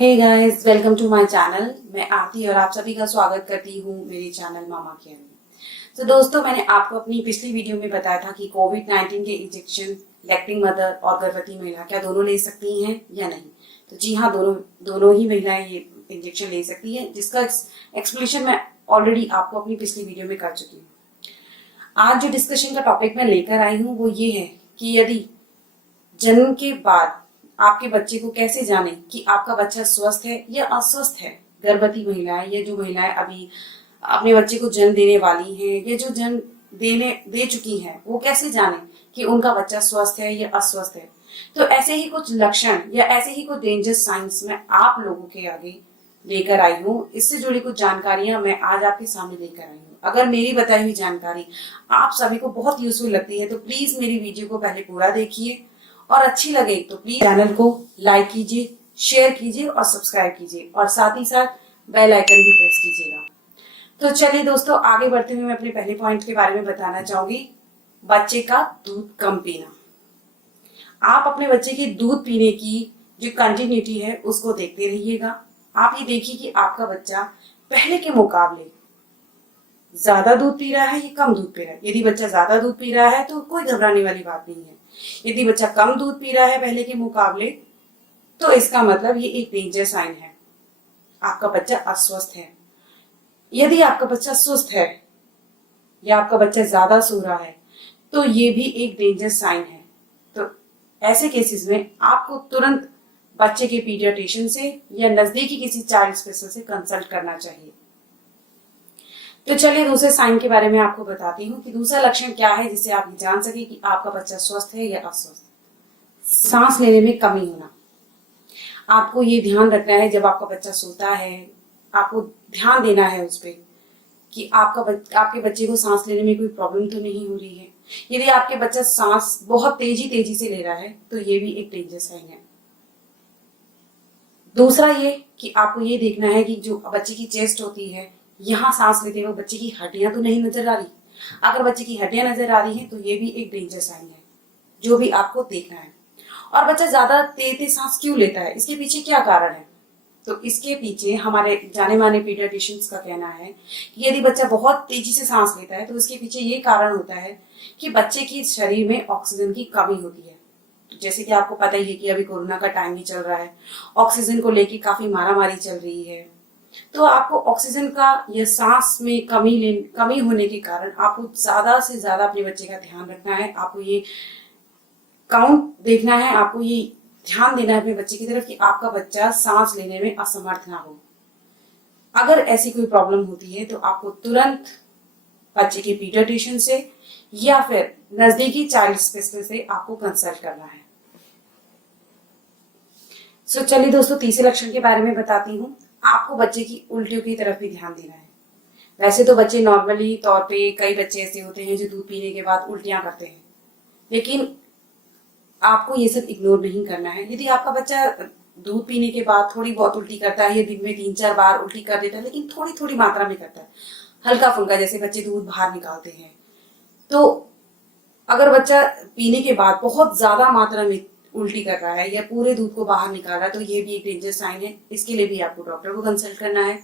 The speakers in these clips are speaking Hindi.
Hey guys, welcome to my channel. मैं आरती और आप सभी का स्वागत करती हूँ मेरे चैनल मामा केयर में। तो दोस्तों, मैंने आपको अपनी पिछली वीडियो में बताया था कि कोविड-19 के इंजेक्शन लैक्टिंग मदर और गर्भवती महिला क्या दोनों ले सकती हैं या नहीं। तो जी हाँ, दोनों ही महिलाएं ये इंजेक्शन ले सकती हैं, जिसका एक्सप्लेनेशन मैं ऑलरेडी आपको अपनी पिछली वीडियो में कर चुकी हूँ। आज जो डिस्कशन का टॉपिक मैं लेकर आई हूँ वो ये है कि यदि जन्म के बाद आपके बच्चे को कैसे जाने कि आपका बच्चा स्वस्थ है या अस्वस्थ है। गर्भवती महिलाएं या जो महिलाएं अभी अपने बच्चे को जन्म देने वाली हैं या जो जन्म दे चुकी हैं, वो कैसे जाने कि उनका बच्चा स्वस्थ है या अस्वस्थ है। तो ऐसे ही कुछ लक्षण या ऐसे ही कुछ डेंजर साइंस मैं आप लोगों के आगे लेकर आई हूँ। इससे जुड़ी कुछ जानकारियां मैं आज आपके सामने लेकर आई हूँ। अगर मेरी बताई हुई जानकारी आप सभी को बहुत यूजफुल लगती है तो प्लीज मेरी वीडियो को पहले पूरा देखिए और अच्छी लगे तो प्लीज चैनल को लाइक कीजिए, शेयर कीजिए और सब्सक्राइब कीजिए और साथ ही साथ बेल आइकन भी प्रेस कीजिएगा। तो चलिए दोस्तों, आगे बढ़ते हुए मैं अपने पहले पॉइंट के बारे में बताना चाहूंगी, बच्चे का दूध कम पीना। आप अपने बच्चे के दूध पीने की जो कंटिन्यूटी है उसको देखते रहिएगा। आप ये देखिए कि आपका बच्चा पहले के मुकाबले ज्यादा दूध पी रहा है या कम दूध पी रहा है। यदि बच्चा ज्यादा दूध पी रहा है तो कोई घबराने वाली बात नहीं है। यदि बच्चा कम दूध पी रहा है पहले के मुकाबले, तो इसका मतलब ये एक डेंजर साइन है, आपका बच्चा अस्वस्थ है। यदि आपका बच्चा सुस्त है या आपका बच्चा ज्यादा सो रहा है तो ये भी एक डेंजर साइन है। तो ऐसे केसेस में आपको तुरंत बच्चे के पीडियाट्रिशियन से या नजदीकी किसी चाइल्ड स्पेशलिस्ट से कंसल्ट करना चाहिए। तो चलिए दूसरे साइन के बारे में आपको बताती हूँ कि दूसरा लक्षण क्या है जिससे आप जान सके कि आपका बच्चा स्वस्थ है या अस्वस्थ। सांस लेने में कमी होना। आपको ये ध्यान रखना है जब आपका बच्चा सोता है, आपको ध्यान देना है उस पर कि आपके बच्चे को सांस लेने में कोई प्रॉब्लम तो नहीं हो रही है। यदि आपके बच्चा सांस बहुत तेजी से ले रहा है तो ये भी एक डेंजर साइन है। दूसरा ये कि आपको ये देखना है कि जो बच्चे की चेस्ट होती है, यहाँ सांस लेते हुए बच्चे की हड्डियां तो नहीं नजर आ रही। अगर बच्चे की हड्डियां नजर आ रही हैं तो ये भी एक डेंजर साइन है, जो भी आपको देखना है। और बच्चा ज्यादा तेज सांस क्यों लेता है, इसके पीछे क्या कारण है? तो इसके पीछे हमारे जाने माने पीडियाट्रिशियंस का कहना है कि यदि बच्चा बहुत तेजी से सांस लेता है तो इसके पीछे ये कारण होता है कि बच्चे की शरीर में ऑक्सीजन की कमी होती है। तो जैसे कि आपको पता ही है कि अभी कोरोना का टाइम भी चल रहा है, ऑक्सीजन को लेकर काफी मारामारी चल रही है। तो आपको ऑक्सीजन का या सांस में कमी होने के कारण आपको ज्यादा से ज्यादा अपने बच्चे का ध्यान रखना है। आपको ये काउंट देखना है, आपको ये ध्यान देना है अपने बच्चे की तरफ कि आपका बच्चा सांस लेने में असमर्थ ना हो। अगर ऐसी कोई प्रॉब्लम होती है तो आपको तुरंत बच्चे के पीडियाट्रिशियन से या फिर नजदीकी चाइल्ड स्पेशलिस्ट से आपको कंसल्ट करना है। सो चलिए दोस्तों, तीसरे लक्षण के बारे में बताती हूँ। आपको बच्चे की उल्टियों की तरफ भी ध्यान देना है। वैसे तो बच्चे नॉर्मली तौर पे कई बच्चे ऐसे होते हैं जो दूध पीने के बाद उल्टियां करते हैं, लेकिन आपको ये सब इग्नोर नहीं करना है। यदि आपका बच्चा दूध पीने के बाद थोड़ी बहुत उल्टी करता है या दिन में 3-4 बार उल्टी कर देता है, लेकिन थोड़ी थोड़ी मात्रा में करता है, हल्का फुल्का, जैसे बच्चे दूध बाहर निकालते हैं, तो अगर बच्चा पीने के बाद बहुत ज्यादा मात्रा में उल्टी कर रहा है या पूरे दूध को बाहर निकाल रहा है तो ये भी एक डेंजर साइन है। इसके लिए भी आपको डॉक्टर को कंसल्ट करना है।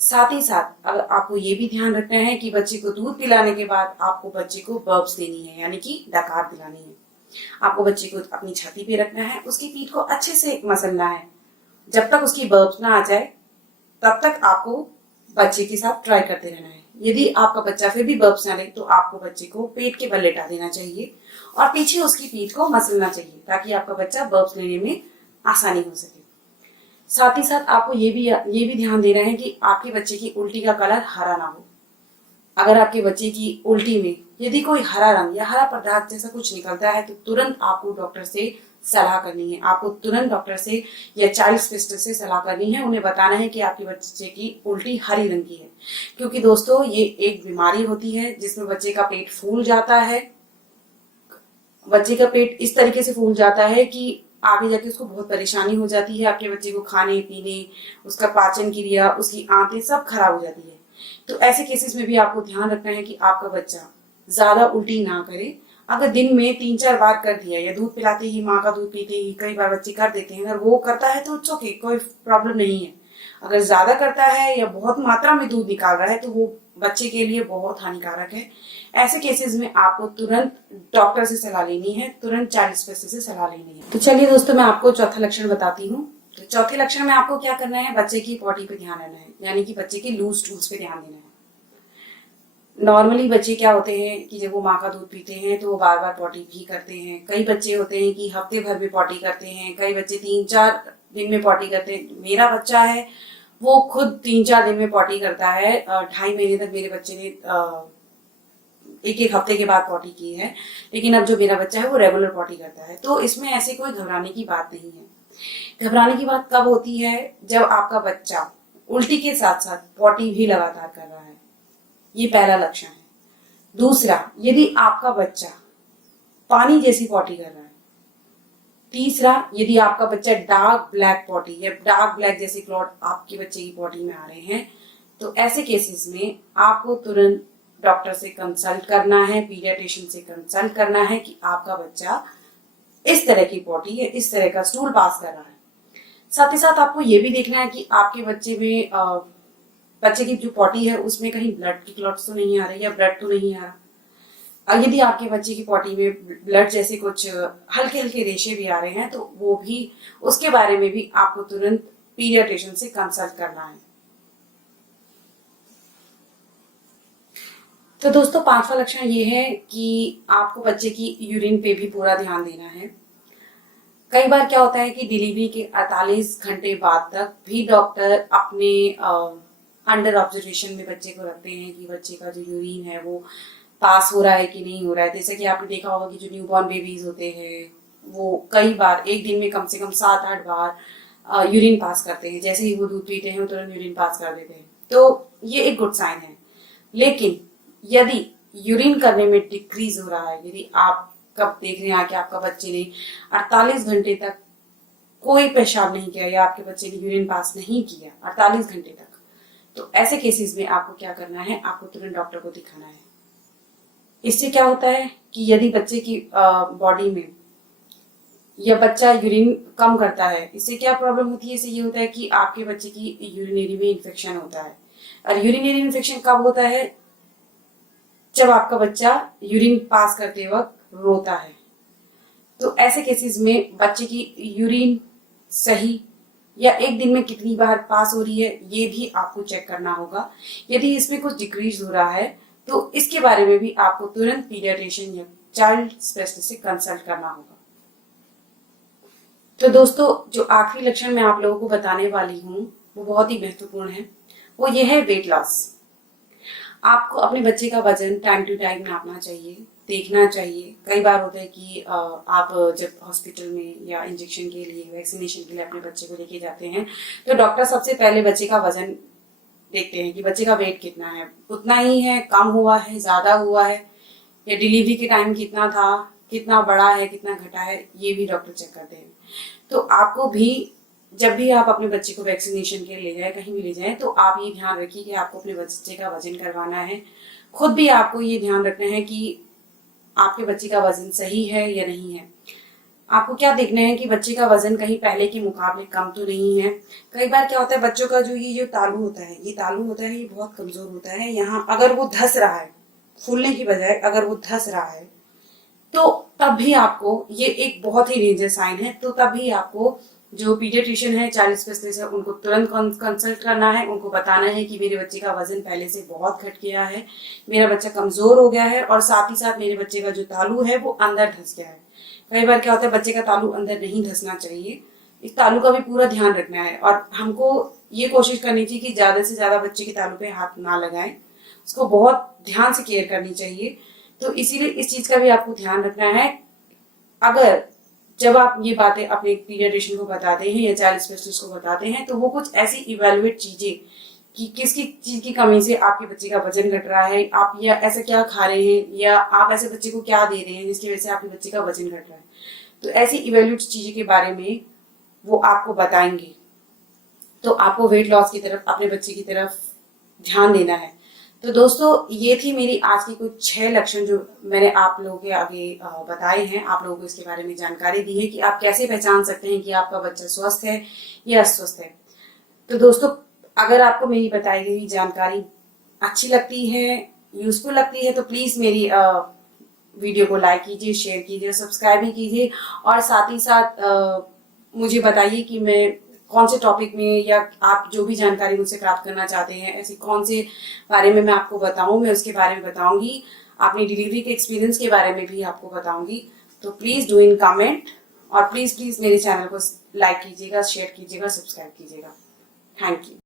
साथ ही साथ अगर आपको ये भी ध्यान रखना है कि बच्चे को दूध पिलाने के बाद आपको बच्चे को बर्ब्स देनी है, यानी कि डकार दिलानी है। आपको बच्चे को अपनी छाती पे रखना है, उसकी पीठ को अच्छे से मसलना है। जब तक उसकी बर्ब्स ना आ जाए तब तक आपको बच्चे के साथ ट्राई करते रहना है। यदि आपका बच्चा फिर भी बर्ब्स ना ले तो आपको बच्चे को पेट के बल लेटा देना चाहिए और पीछे उसकी पीठ को मसलना चाहिए ताकि आपका बच्चा बर्ब्स लेने में आसानी हो सके। साथ ही साथ आपको ये भी ध्यान देना है कि आपके बच्चे की उल्टी का कलर हरा ना हो। अगर आपके बच्चे की उल्टी में यदि कोई हरा रंग या हरा पदार्थ जैसा कुछ निकलता है तो तुरंत आपको डॉक्टर से सलाह करनी है। आपको तुरंत डॉक्टर से या चाइल्ड स्पेशलिस्ट से सलाह करनी है। उन्हें बताना है कि आपके बच्चे की उल्टी हरी रंग की है, क्योंकि दोस्तों ये एक बीमारी होती है जिसमें बच्चे का पेट फूल जाता है। बच्चे का पेट इस तरीके से फूल जाता है कि आगे जाके उसको बहुत परेशानी हो जाती है। आपके बच्चे को खाने पीने, उसका पाचन क्रिया, उसकी आंतें सब खराब हो जाती है। तो ऐसे केसेस में भी आपको ध्यान रखना है कि आपका बच्चा ज्यादा उल्टी ना करे। अगर दिन में 3-4 बार कर दिया, या दूध पिलाते ही, माँ का दूध पीते ही कई बार बच्चे कर देते हैं, अगर वो करता है तो इट्स ओके, कोई प्रॉब्लम नहीं है। अगर ज्यादा करता है या बहुत मात्रा में दूध निकाल रहा है तो वो बच्चे के लिए बहुत हानिकारक है। ऐसे केसेस में आपको तुरंत डॉक्टर से सलाह लेनी है, तुरंत चाइल्ड स्पेशलिस्ट से सलाह लेनी है। तो चलिए दोस्तों, मैं आपको चौथा लक्षण बताती हूँ। तो चौथे लक्षण में आपको क्या करना है, बच्चे की पॉटी पे ध्यान देना है, यानी कि बच्चे के लूज स्टूल्स पे ध्यान देना है। नॉर्मली बच्चे क्या होते हैं कि जब वो माँ का दूध पीते हैं तो वो बार बार पॉटी भी करते हैं। कई बच्चे होते हैं कि हफ्ते भर में पॉटी करते हैं, कई बच्चे 3-4 दिन में पॉटी करते हैं। मेरा बच्चा है वो खुद 3-4 दिन में पॉटी करता है। 2.5 महीने तक मेरे बच्चे ने एक एक हफ्ते के बाद पॉटी की है, लेकिन अब जो मेरा बच्चा है वो रेगुलर पॉटी करता है। तो इसमें ऐसे कोई घबराने की बात नहीं है। घबराने की बात कब होती है, जब आपका बच्चा उल्टी के साथ साथ पॉटी भी लगातार कर रहा है। ये पहला लक्षण है। दूसरा, यदि आपका बच्चा पानी जैसी पॉटी कर रहा है। तीसरा, यदि आपका बच्चा डार्क ब्लैक पॉटी या डार्क ब्लैक जैसे क्लॉट आपके बच्चे की पॉटी में आ रहे हैं, तो ऐसे केसेस में आपको तुरंत डॉक्टर से कंसल्ट करना है, पीडियाट्रिशियन से कंसल्ट करना है कि आपका बच्चा इस तरह की पॉटी या इस तरह का स्टूल पास कर रहा है। साथ ही साथ आपको ये भी देखना है कि आपके बच्चे में बच्चे की जो पॉटी है उसमें कहीं ब्लड की क्लॉट्स तो नहीं आ रही या ब्लड तो नहीं आ रहा। और यदि आपके बच्चे की पॉटी में ब्लड जैसे कुछ हल्के हल्के रेशे भी आ रहे हैं तो वो भी, उसके बारे में भी आपको तुरंत पीडियाट्रिशियन से कंसल्ट करना है। तो दोस्तों, पांचवा लक्षण ये है कि आपको बच्चे की यूरिन पे भी पूरा ध्यान देना है। कई बार क्या होता है कि डिलीवरी के 48 घंटे बाद तक भी डॉक्टर अपने अंडर ऑब्जर्वेशन में बच्चे को रखते हैं कि बच्चे का जो यूरिन है वो पास हो रहा है कि नहीं हो रहा है। जैसे कि आपने देखा होगा कि जो न्यूबॉर्न बेबीज होते हैं वो कई बार एक दिन में कम से कम 7-8 बार यूरिन पास करते हैं। जैसे ही वो दूध पीते हैं वो तुरंत यूरिन पास कर देते हैं, तो ये एक गुड साइन है। लेकिन यदि यूरिन करने में डिक्रीज हो रहा है, यदि आप कब देख रहे हैं कि आपका बच्चे ने 48 घंटे तक कोई पेशाब नहीं किया या आपके बच्चे ने यूरिन पास नहीं किया 48 घंटे तक, तो ऐसे केसेस में आपको क्या करना है, आपको तुरंत डॉक्टर को दिखाना है। इससे क्या होता है कि यदि बच्चे की बॉडी में या बच्चा यूरिन कम करता है, इससे क्या प्रॉब्लम होती है, इससे ये होता है कि आपके बच्चे की यूरिनरी में इन्फेक्शन होता है। और यूरिनरी इन्फेक्शन कब होता है, जब आपका बच्चा यूरिन पास करते वक्त रोता है। तो ऐसे केसेस में बच्चे की यूरिन सही या एक दिन में कितनी बार पास हो रही है ये भी आपको चेक करना होगा। यदि इसमें कुछ डिक्रीज हो रहा है तो इसके बारे में भी आपको तुरंत पीडियाट्रिशियन या चाइल्ड स्पेशलिस्ट से कंसल्ट करना होगा। तो दोस्तों, जो आखिरी लक्षण मैं आप लोगों को बताने वाली हूँ वो बहुत ही महत्वपूर्ण है। वो ये है वेट लॉस। आपको अपने बच्चे का वजन टाइम टू टाइम नापना चाहिए, देखना चाहिए। कई बार होता है कि आप जब हॉस्पिटल में या इंजेक्शन के लिए, वैक्सीनेशन के लिए अपने बच्चे को लेके जाते हैं तो डॉक्टर सबसे पहले बच्चे का वजन देखते हैं कि बच्चे का वेट कितना है, उतना ही है, कम हुआ है, ज्यादा हुआ है, या डिलीवरी के टाइम कितना था, कितना बड़ा है, कितना घटा है, ये भी डॉक्टर चेक करते हैं। तो आपको भी जब भी आप अपने बच्चे को वैक्सीनेशन के लिए ले जाए, कहीं भी ले जाए, तो आप ये ध्यान रखिए कि आपको अपने बच्चे का वजन करवाना है। खुद भी आपको ये ध्यान रखना है कि आपके बच्चे का वजन सही है या नहीं है। आपको क्या देखना है कि बच्चे का वजन कहीं पहले के मुकाबले कम तो नहीं है। कई बार क्या होता है, बच्चों का जो तालू होता है, ये बहुत कमजोर होता है। यहाँ अगर वो धस रहा है, फूलने की बजाय अगर वो धस रहा है, तो तब भी आपको, ये एक बहुत ही डेंजर साइन है, तो तब भी आपको जो पीडियाट्रिशियन है, चाइल्ड स्पेशलिस्ट है, उनको तुरंत कंसल्ट करना है। उनको बताना है कि मेरे बच्चे का वजन पहले से बहुत घट गया है, मेरा बच्चा कमजोर हो गया है, और साथ ही साथ मेरे बच्चे का जो तालू है वो अंदर धस गया है। कई बार क्या होता है, बच्चे का तालू अंदर नहीं धसना चाहिए, इस तालू का भी पूरा ध्यान रखना है। और हमको ये कोशिश करनी चाहिए कि ज्यादा से ज्यादा बच्चे के तालू पे हाथ ना लगाएं, उसको बहुत ध्यान से केयर करनी चाहिए। तो इसीलिए इस चीज का भी आपको ध्यान रखना है। अगर जब आप ये बातें अपने पीडियाट्रिशियन को बताते हैं या चाइल्ड स्पेशलिस्ट को बताते हैं, तो वो कुछ ऐसी इवेलुएट चीजें कि किसकी चीज की कमी से आपके बच्चे का वजन घट रहा है, आप या ऐसा क्या खा रहे हैं, या आप ऐसे बच्चे को क्या दे रहे हैं जिसकी वजह से आपके बच्चे का वजन घट रहा है, तो ऐसी इवेल्यूट चीजें के बारे में वो आपको बताएंगे। तो आपको वेट लॉस की तरफ, अपने बच्चे की तरफ ध्यान देना है। तो दोस्तों ये थी मेरी आज की कुछ 6 लक्षण जो मैंने आप लोगों के आगे बताए हैं, आप लोगों को इसके बारे में जानकारी दी है कि आप कैसे पहचान सकते हैं कि आपका बच्चा स्वस्थ है या अस्वस्थ है। तो दोस्तों अगर आपको मेरी बताई गई जानकारी अच्छी लगती है, यूजफुल लगती है, तो प्लीज मेरी वीडियो को लाइक कीजिए, शेयर कीजिए, सब्सक्राइब भी कीजिए और साथ ही साथ मुझे बताइए कि मैं कौन से टॉपिक में या आप जो भी जानकारी मुझसे प्राप्त करना चाहते हैं, ऐसे कौन से बारे में मैं आपको बताऊं, मैं उसके बारे में बताऊंगी। अपनी डिलीवरी के एक्सपीरियंस के बारे में भी आपको बताऊंगी। तो प्लीज डू इन कमेंट और प्लीज प्लीज मेरे चैनल को लाइक कीजिएगा, शेयर कीजिएगा, सब्सक्राइब कीजिएगा। Thank you.